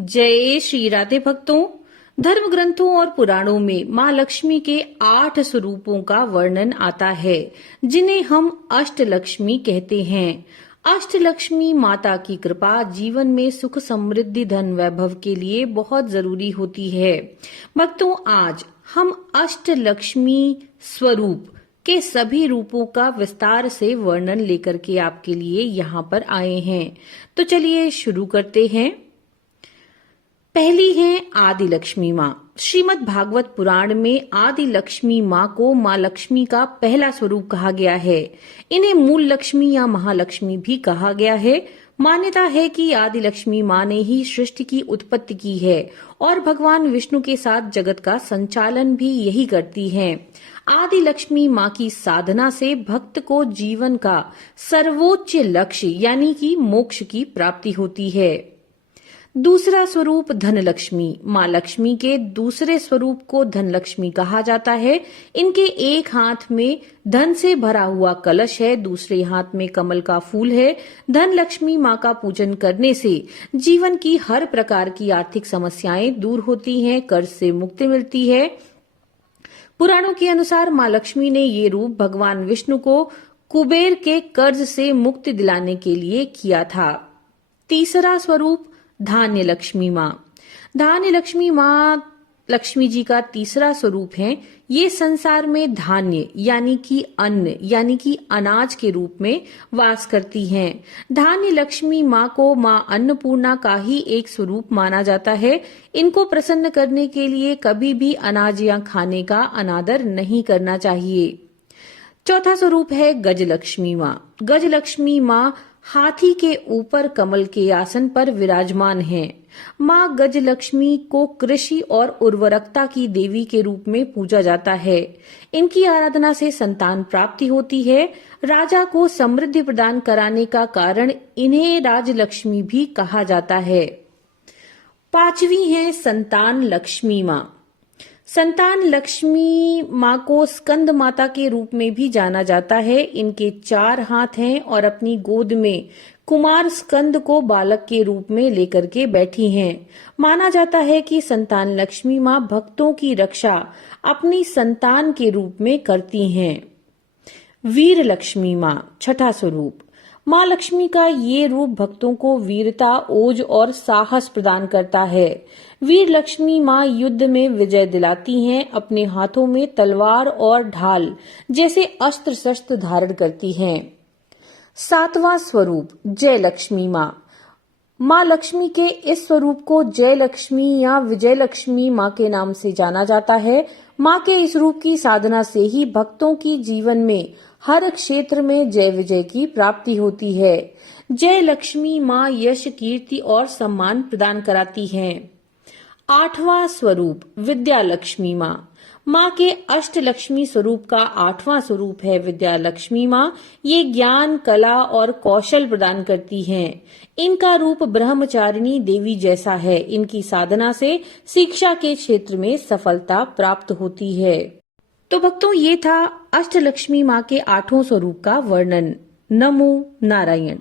जय श्री राधे भक्तों। धर्म ग्रंथों और पुराणों में माँ लक्ष्मी के 8 स्वरूपों का वर्णन आता है, जिन्हें हम अष्टलक्ष्मी कहते हैं। अष्टलक्ष्मी माता की कृपा जीवन में सुख समृद्धि धन वैभव के लिए बहुत जरूरी होती है। भक्तों, आज हम अष्टलक्ष्मी स्वरूप के सभी रूपों का विस्तार से वर्णन लेकर के आपके लिए यहाँ पर आए हैं। तो चलिए शुरू करते हैं। पहली है आदि लक्ष्मी माँ। श्रीमद् भागवत पुराण में आदि लक्ष्मी माँ को माँ लक्ष्मी का पहला स्वरूप कहा गया है। इन्हें मूल लक्ष्मी या महालक्ष्मी भी कहा गया है। मान्यता है कि आदि लक्ष्मी माँ ने ही सृष्टि की उत्पत्ति की है और भगवान विष्णु के साथ जगत का संचालन भी यही करती हैं। आदि लक्ष्मी माँ की साधना से भक्त को जीवन का सर्वोच्च लक्ष्य यानी कि मोक्ष की प्राप्ति होती है। दूसरा स्वरूप धनलक्ष्मी। माँ लक्ष्मी के दूसरे स्वरूप को धनलक्ष्मी कहा जाता है। इनके एक हाथ में धन से भरा हुआ कलश है, दूसरे हाथ में कमल का फूल है। धनलक्ष्मी माँ का पूजन करने से जीवन की हर प्रकार की आर्थिक समस्याएं दूर होती हैं, कर्ज से मुक्ति मिलती है। पुराणों के अनुसार माँ लक्ष्मी ने ये रूप भगवान विष्णु को कुबेर के कर्ज से मुक्ति दिलाने के लिए किया था। तीसरा स्वरूप धान्य लक्ष्मी माँ। धान्य लक्ष्मी माँ लक्ष्मी जी का तीसरा स्वरूप है। ये संसार में धान्य यानी कि अन्न यानी कि अनाज के रूप में वास करती हैं। धान्य लक्ष्मी माँ को माँ अन्नपूर्णा का ही एक स्वरूप माना जाता है। इनको प्रसन्न करने के लिए कभी भी अनाज या खाने का अनादर नहीं करना चाहिए। चौथा स्वरूप है गजलक्ष्मी माँ। गजलक्ष्मी माँ हाथी के ऊपर कमल के आसन पर विराजमान हैं। माँ गजलक्ष्मी को कृषि और उर्वरकता की देवी के रूप में पूजा जाता है। इनकी आराधना से संतान प्राप्ति होती है। राजा को समृद्धि प्रदान कराने का कारण इन्हें राजलक्ष्मी भी कहा जाता है। पांचवी है संतान लक्ष्मी माँ। संतान लक्ष्मी माँ को स्कंद माता के रूप में भी जाना जाता है। इनके 4 हाथ हैं और अपनी गोद में कुमार स्कंद को बालक के रूप में लेकर के बैठी हैं। माना जाता है कि संतान लक्ष्मी माँ भक्तों की रक्षा अपनी संतान के रूप में करती हैं। वीर लक्ष्मी माँ छठा स्वरूप। माँ लक्ष्मी का ये रूप भक्तों को वीरता, ओज और साहस प्रदान करता है। वीर लक्ष्मी माँ युद्ध में विजय दिलाती हैं। अपने हाथों में तलवार और ढाल जैसे अस्त्र शस्त्र धारण करती हैं। सातवां स्वरूप जय लक्ष्मी माँ। माँ लक्ष्मी के इस स्वरूप को जय लक्ष्मी या विजय लक्ष्मी माँ के नाम से जाना जाता है। माँ के इस रूप की साधना से ही भक्तों की जीवन में हर क्षेत्र में जय विजय की प्राप्ति होती है। जय लक्ष्मी माँ यश, कीर्ति और सम्मान प्रदान कराती हैं। 8वां स्वरूप विद्या लक्ष्मी माँ। माँ के अष्टलक्ष्मी स्वरूप का 8वां स्वरूप है विद्या लक्ष्मी माँ। ये ज्ञान, कला और कौशल प्रदान करती हैं। इनका रूप ब्रह्मचारिणी देवी जैसा है। इनकी साधना से शिक्षा के क्षेत्र में सफलता प्राप्त होती है। तो भक्तों, ये था अष्टलक्ष्मी माँ के 8 स्वरूप का वर्णन। नमो नारायण।